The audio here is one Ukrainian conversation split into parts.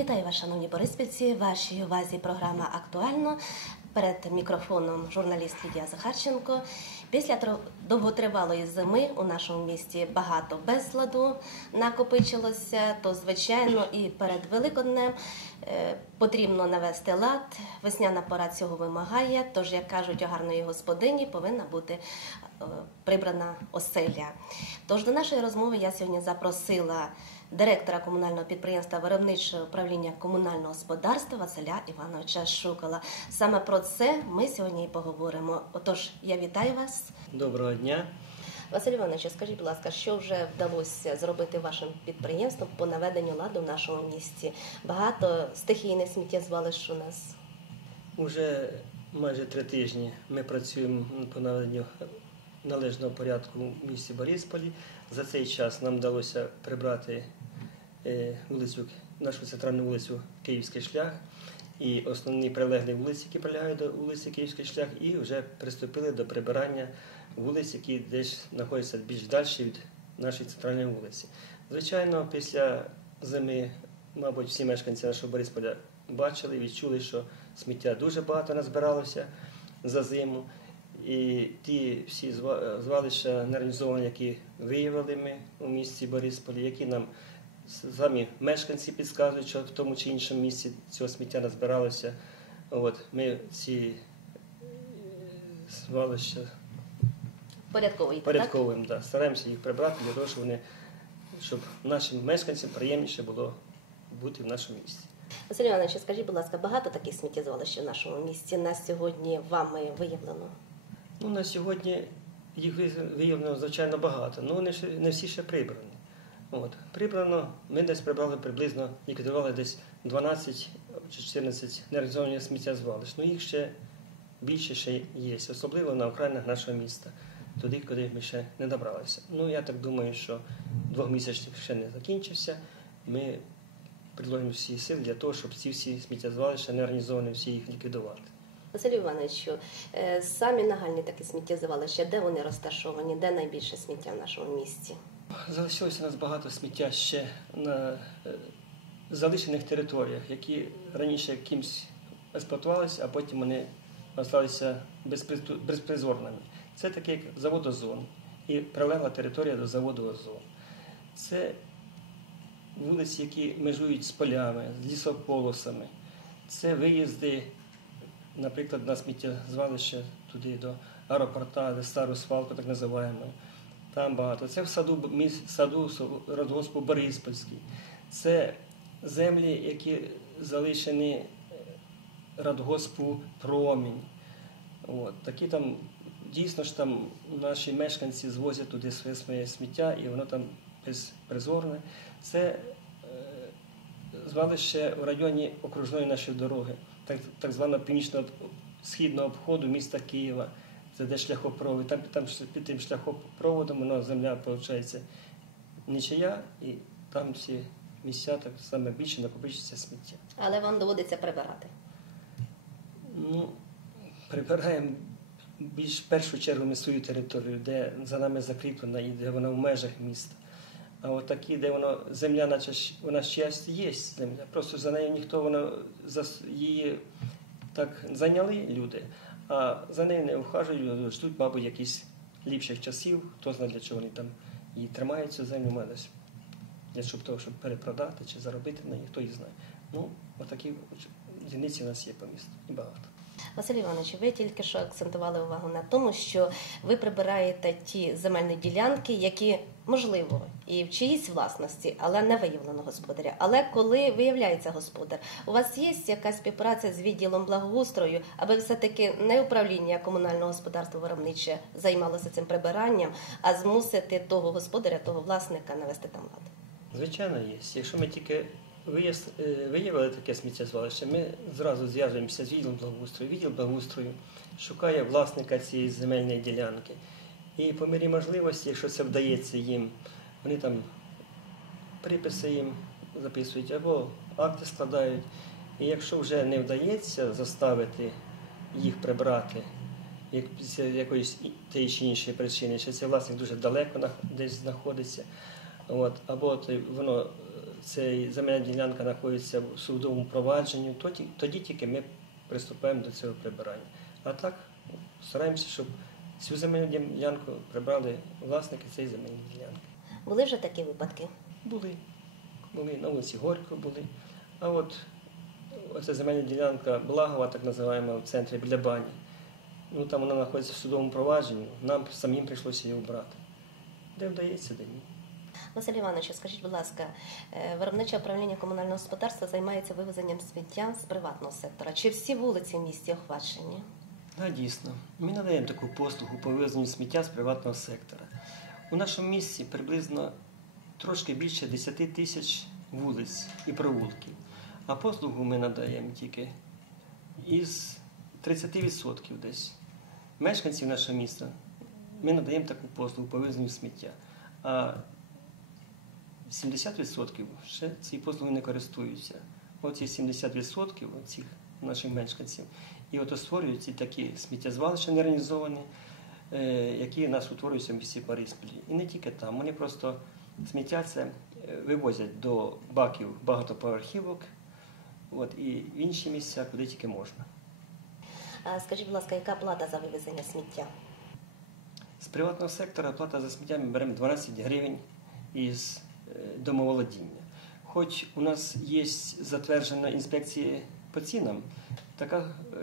вітаю вас, шановні бориспільці. Вашій увазі програма актуально. Перед мікрофоном журналіст Лідія Захарченко. Після довготривалої зими у нашому місті багато безладу накопичилося, то звичайно і перед Великоднем потрібно навести лад. Весняна пора цього вимагає. Тож, як кажуть, у гарної господині повинна бути е, прибрана оселя. Тож до нашої розмови я сьогодні запросила директора комунального підприємства виробничого управління комунального господарства Василя Івановича Шукала. Саме про це ми сьогодні і поговоримо. Отож, я вітаю вас. Доброго дня. Василь Іванович, скажіть, будь ласка, що вже вдалося зробити вашим підприємством по наведенню ладу в нашому місті? Багато стихійних сміттєзвалищ у нас. Уже майже три тижні ми працюємо по наведенню належного порядку в місті Борисполі. За цей час нам вдалося прибрати е, вулицю, нашу центральну вулицю Київський шлях і основні прилеглі вулиці, які прилягають до вулиці Київський шлях, і вже приступили до прибирання вулиць, які десь знаходяться більш далі від нашої центральної вулиці. Звичайно, після зими, мабуть, всі мешканці нашого Борисполя бачили, відчули, що сміття дуже багато назбиралося за зиму. І ті всі звалища неорганізовані, які виявили ми у місті Борисполі, які нам самі мешканці підказують, що в тому чи іншому місці цього сміття назбиралося. От, ми ці е, звалища Порядковуєте, так? порядковуємо, да, стараємося їх прибрати для того, щоб вони щоб нашим мешканцям приємніше було бути в нашому місті. Василь Іванович, скажіть, будь ласка, багато таких сміттєзвалищ в нашому місті на сьогодні вами виявлено? Ну, на сьогодні їх виявлено звичайно багато, але вони не всі ще прибрані. От. Прибрано, ми десь прибрали приблизно, ліквідували десь 12 чи 14 неорганізованих сміттєзвалищ. Ну їх ще більше ще є, особливо на окраїнах нашого міста, туди, куди ми ще не добралися. Ну, я так думаю, що двохмісячник ще не закінчився. Ми приложимо всі сили для того, щоб ці всі сміттєзвалища неорганізовані, всі їх ліквідувати. Василь Івановичу, е, самі нагальні такі сміттєзвалища, де вони розташовані, де найбільше сміття в нашому місті? Залишилося у нас багато сміття ще на е, залишених територіях, які раніше кимсь експлуатувалися, а потім вони залишилися безпризорними. Це таке як завод Озон і прилегла територія до заводу Озон. Це вулиці, які межують з полями, з лісополосами. Це виїзди, наприклад, на сміттєзвалище туди до аеропорта, де стару свалку, так називаємо. Там багато. Це в саду, саду радгоспу Бориспольський. Це землі, які залишені е, радгоспу Промінь. От. Такі там, дійсно ж там наші мешканці звозять туди своє, своє сміття, і воно там безпризорне. Це е, звалище у районі окружної нашої дороги, так, так званого північно-східного обходу міста Києва. Це де шляхопровід. Там, там під тим шляхопроводом воно земля, виходить, нічия, і там всі місця так саме більше накопичується сміття. Але вам доводиться прибирати. Ну, прибираємо більш в першу чергу ми свою територію, де за нами закріплена і де вона в межах міста. А от такі, де воно земля, наче вона щастя є земля. Просто за нею ніхто воно за її так зайняли люди, а за нею не вхажують, ждуть, мабуть, якісь ліпших часів, хто знає, для чого вони там її тримають цю землю, десь для того, щоб перепродати чи заробити на неї, хто її знає. Ну, отакі дільниці у нас є по місту і багато. Василь Іванович, ви тільки що акцентували увагу на тому, що ви прибираєте ті земельні ділянки, які можливо і в чиїсь власності, але не виявлено господаря. Але коли виявляється господар, у вас є якась співпраця з відділом благоустрою, аби все-таки не управління комунального господарства виробниче займалося цим прибиранням, а змусити того господаря, того власника навести там лад. Звичайно, є. Якщо ми тільки виявили таке сміттєзвалище, ми зразу зв'язуємося з відділом благоустрою. Відділ благоустрою шукає власника цієї земельної ділянки. І по мірі можливості, якщо це вдається їм, вони там приписи їм записують або акти складають. І якщо вже не вдається заставити їх прибрати, як з якоїсь тієї чи іншої причини, що цей власник дуже далеко десь знаходиться, От, або воно е, ця земельна ділянка знаходиться в судовому провадженні, тоді, тоді тільки ми приступаємо до цього прибирання. А так ну, стараємося, щоб цю земельну ділянку прибрали власники цієї земельної ділянки. Були вже такі випадки? Були. Були на вулиці Горько були. А от оця земельна ділянка Благова, так називаємо, в центрі біля бані. Ну там вона знаходиться в судовому провадженні, нам самим прийшлося її обрати. Де вдається, де ні. Василь Іванович, скажіть, будь ласка, е, виробниче управління комунального господарства займається вивезенням сміття з приватного сектора. Чи всі вулиці в місті охвачені? Так, дійсно. Ми надаємо таку послугу по вивезенню сміття з приватного сектора. У нашому місті приблизно трошки більше 10 тисяч вулиць і провулків. А послугу ми надаємо тільки із 30% десь. Мешканців нашого міста ми надаємо таку послугу по вивезенню сміття. А 70% ще цією послугою не користуються. Оці 70% цих наших мешканців. І от створюють ці такі сміттєзвалища неорганізовані, е, які у нас утворюються в місті Борисполі. І не тільки там. Вони просто сміття це е, вивозять до баків багатоповерхівок от, і в інші місця, куди тільки можна. А Скажіть, будь ласка, яка плата за вивезення сміття? З приватного сектора плата за сміття ми беремо 12 гривень із домоволодіння. Хоч у нас є затверджена інспекція по цінам, така е,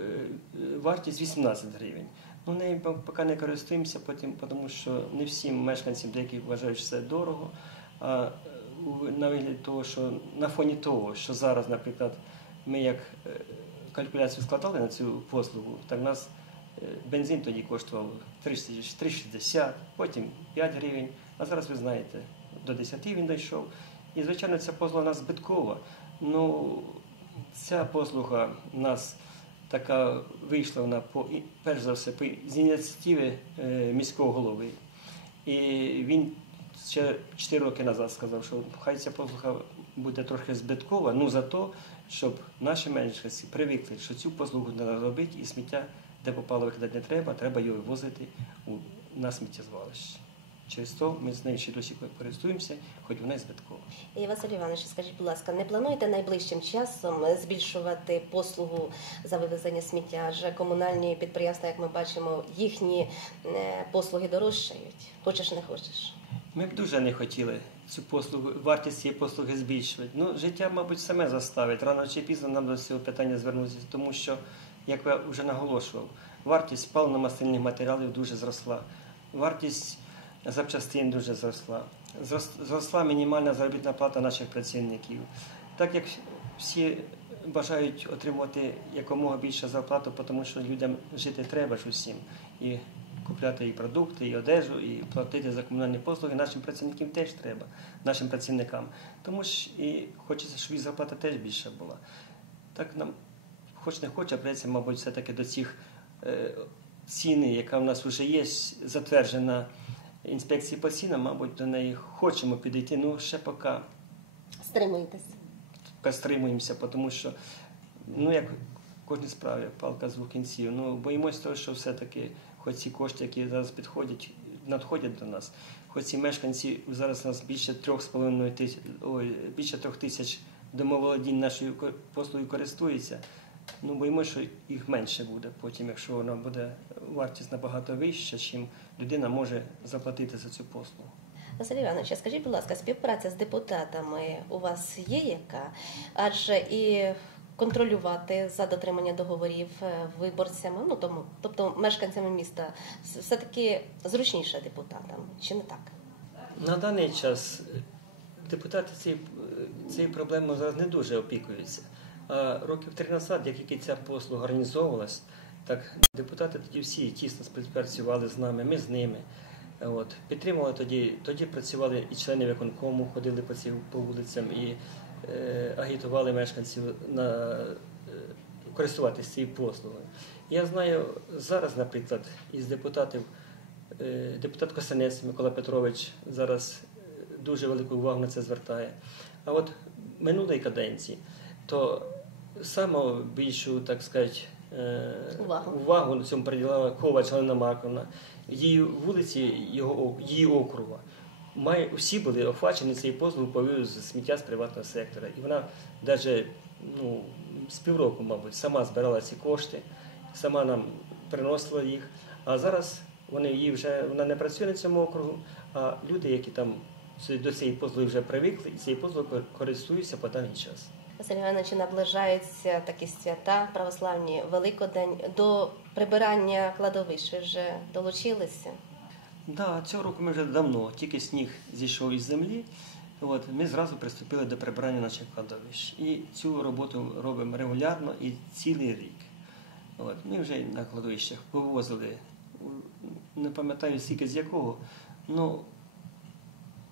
е, вартість 18 гривень. Ну, нею поки не користуємося, потім, тому що не всім мешканцям деяких вважають, що це дорого. А е, на вигляді того, що на фоні того, що зараз, наприклад, ми як е, калькуляцію складали на цю послугу, так в нас е, бензин тоді коштував 3,60, потім 5 гривень, а зараз ви знаєте, до 10 він дійшов. І, звичайно, ця послуга нас збиткова. Ну, ця послуга у нас така вийшла вона по перш за все по з ініціативи е, міського голови. І він ще 4 роки назад сказав, що хай ця послуга буде трохи збиткова, ну за то, щоб наші мешканці привикли, що цю послугу треба робити, і сміття, де попало викидати не треба, треба його у, на сміттєзвалище. Через то ми з нею ще досі користуємося, хоч вона і збиткова. І Василь Іванович, скажіть, будь ласка, не плануєте найближчим часом збільшувати послугу за вивезення сміття? Адже комунальні підприємства, як ми бачимо, їхні е, послуги дорожчають. Хочеш не хочеш. Ми б дуже не хотіли цю послугу, вартість цієї послуги збільшувати. Ну, життя, мабуть, саме заставить. Рано чи пізно нам до цього питання звернутися, тому що, як я вже наголошував, вартість паливно-мастильних матеріалів дуже зросла, вартість запчастин дуже зросла. Зрос- Зросла мінімальна заробітна плата наших працівників. Так як всі бажають отримувати якомога більше зарплату, тому що людям жити треба ж усім. І купляти і продукти, і одежу, і платити за комунальні послуги. Нашим працівникам теж треба, нашим працівникам. Тому ж і хочеться, щоб і зарплата теж більша була. Так нам, хоч не хоче, а прийдеться, мабуть, все-таки до цих е, ціни, яка в нас вже є, затверджена інспекції по цінам, мабуть, до неї хочемо підійти. Ну, ще поки Стримуєтесь. поки стримуємося, тому що, ну як в кожній справі, палка з двох кінців. Ну, боїмось того, що все-таки, хоч ці кошти, які зараз підходять, надходять до нас, хоч ці мешканці зараз у нас більше трьох з половиною тисяч, ой, більше трьох тисяч домоволодінь нашою послугою користуються. Ну, боїмося, що їх менше буде потім, якщо вона буде вартість набагато вища, чим людина може заплатити за цю послугу. Василь Іванович, скажіть, будь ласка, співпраця з депутатами у вас є яка? Адже і контролювати за дотримання договорів е, виборцями, ну тому, тобто мешканцями міста, все-таки зручніше депутатам, чи не так? На даний час е, депутати цією цією проблемою зараз не дуже опікуються. Років три назад, як тільки ця послуга організовувалась, так депутати тоді всі тісно співпрацювали з нами, ми з ними. От, підтримували тоді, тоді працювали і члени виконкому, ходили по цим по вулицям і е, агітували мешканців на е, користуватися цією послугою. Я знаю зараз, наприклад, із депутатів, е, депутат Косанець Микола Петрович зараз е, дуже велику увагу на це звертає. А от минулої каденції, то саме більшу, так сказати, е, Увагу. увагу на цьому приділяла Ковач Галина Марковна, її вулиці його її округа. має, всі були охвачені цією послугою по вивозу сміття з приватного сектора. І вона навіть ну, з півроку, мабуть, сама збирала ці кошти, сама нам приносила їх. А зараз вони її вже вона не працює на цьому округу, а люди, які там до цієї послуги вже привикли, і цією послугою користуються по даний час. Василь Іванович, наближаються такі свята православні Великодень. До прибирання кладовищ ви вже долучилися. Да, цього року ми вже давно, тільки сніг зійшов із землі. От, ми зразу приступили до прибирання наших кладовищ. І цю роботу робимо регулярно і цілий рік. От, ми вже на кладовищах повозили, у- не пам'ятаю скільки з якого, ну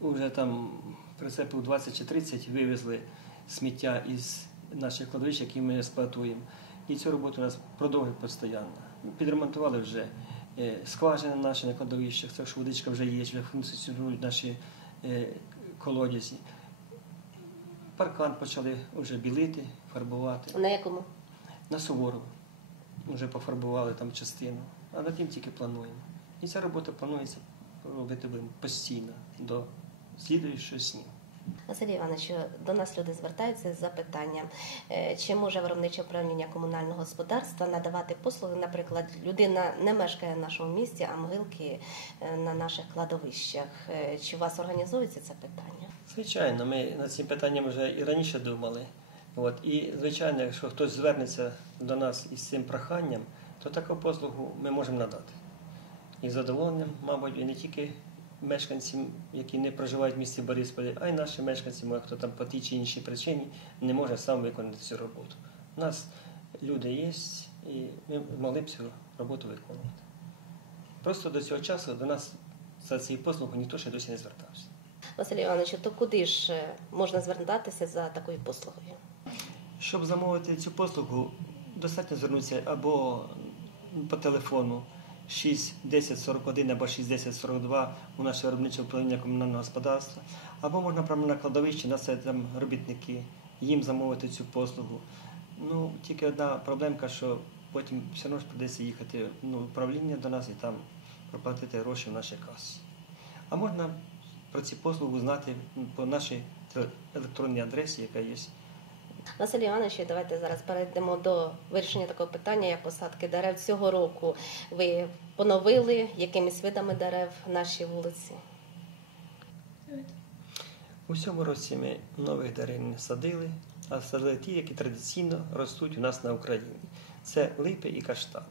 вже там прицепів 20 чи 30 вивезли сміття із наших кладовищ, які ми експлуатуємо. І цю роботу у нас продовжують постійно. Підремонтували вже е, скважини наші на кладовищах, так що водичка вже є, вже функціонують наші е, колодязі. Паркан почали вже білити, фарбувати. На якому? На Суворову вже пофарбували там частину, а над тим тільки плануємо. І ця робота планується робити будемо постійно до слідуючого снігу. Василь Іванович, до нас люди звертаються з запитанням, е, чи може виробниче управління комунального господарства надавати послуги, наприклад, людина не мешкає в нашому місті, а могилки е, на наших кладовищах. Е, Чи у вас організується це питання? Звичайно, ми над цим питанням вже і раніше думали. От, і, звичайно, якщо хтось звернеться до нас із цим проханням, то таку послугу ми можемо надати. І задоволенням, мабуть, і не тільки мешканцям, які не проживають в місті Борисполі, а й наші мешканці, може, хто там по тій чи іншій причині не може сам виконати цю роботу. У нас люди є, і ми могли б цю роботу виконувати. Просто до цього часу до нас за цією послугою ніхто ще досі не звертався. Василь Іванович, то куди ж е, можна звертатися за такою послугою? Щоб замовити цю послугу, достатньо звернутися або по телефону 6 10 41 або 6 10 42 у наше виробниче управління комунального господарства, або можна прямо на кладовище, на це там робітники, їм замовити цю послугу. Ну, тільки одна проблемка, що потім все одно ж прийдеться їхати ну, в управління до нас і там проплатити гроші в нашій касі. А можна про ці послуги знати по нашій електронній адресі, яка є. Василь Іванович, давайте зараз перейдемо до вирішення такого питання, як посадки дерев цього року. Ви поновили якимись видами дерев наші вулиці? У цьому році ми нових дерев не садили, а садили ті, які традиційно ростуть у нас на Україні. Це липи і каштани.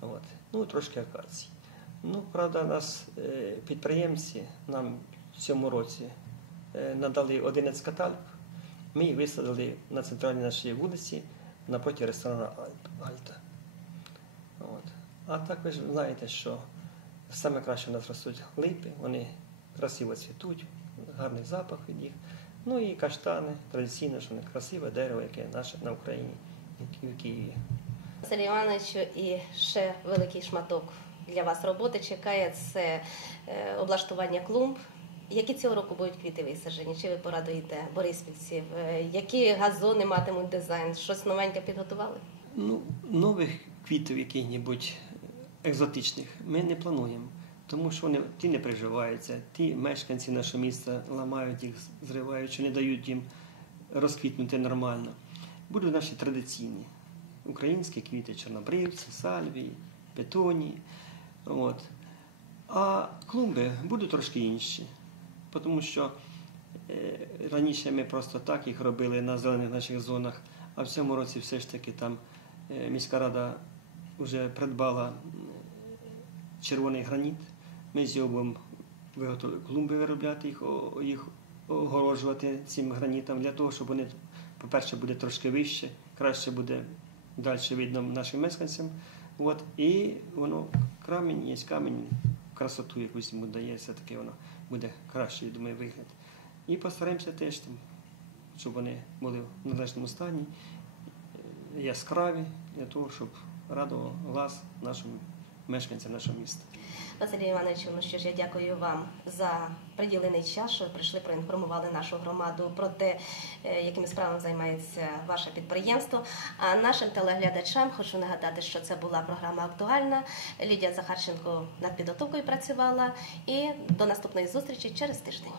От. Ну, трошки акації. Ну, правда, нас е, підприємці нам в цьому році е, надали 11 каталог. Ми їх висадили на центральній нашій вулиці напроти ресторану «Альт- Альта. От. А так ви ж знаєте, що саме краще у нас ростуть липи, вони красиво цвітуть, гарний запах від них. Ну і каштани, традиційно, що вони красиве дерево, яке наше на Україні, яке в Києві. Василь Іванович, і ще великий шматок для вас роботи чекає це е, облаштування клумб. Які цього року будуть квіти висаджені? Чи ви порадуєте бориспільців? Е, Які газони матимуть дизайн? Щось новеньке підготували? Ну, нових квітів яких-небудь екзотичних ми не плануємо, тому що вони ті не приживаються, ті мешканці нашого міста ламають їх, зривають, що не дають їм розквітнути нормально. Будуть наші традиційні українські квіти, чорнобривці, сальвії, петонії. От. А клумби будуть трошки інші, тому що е, раніше ми просто так їх робили на зелених наших зонах, а в цьому році все ж таки там е, міська рада вже придбала червоний граніт. Ми з будемо виготовити клумби виробляти, їх, їх огороджувати цим гранітом для того, щоб вони, по-перше, буде трошки вище, краще буде далі видно нашим мешканцям. От, і воно камінь, є камінь, красоту якусь йому дає, все-таки воно буде кращий, думаю, вигляд. І постараємося теж, там, щоб вони були в належному стані, яскраві, для того, щоб радував глаз нашим мешканцям нашого міста. Василій Івановичу, ну що ж я дякую вам за приділений час, що прийшли, проінформували нашу громаду про те, е, якими справами займається ваше підприємство. А нашим телеглядачам хочу нагадати, що це була програма актуальна. Лідія Захарченко над підготовкою працювала. І до наступної зустрічі через тиждень.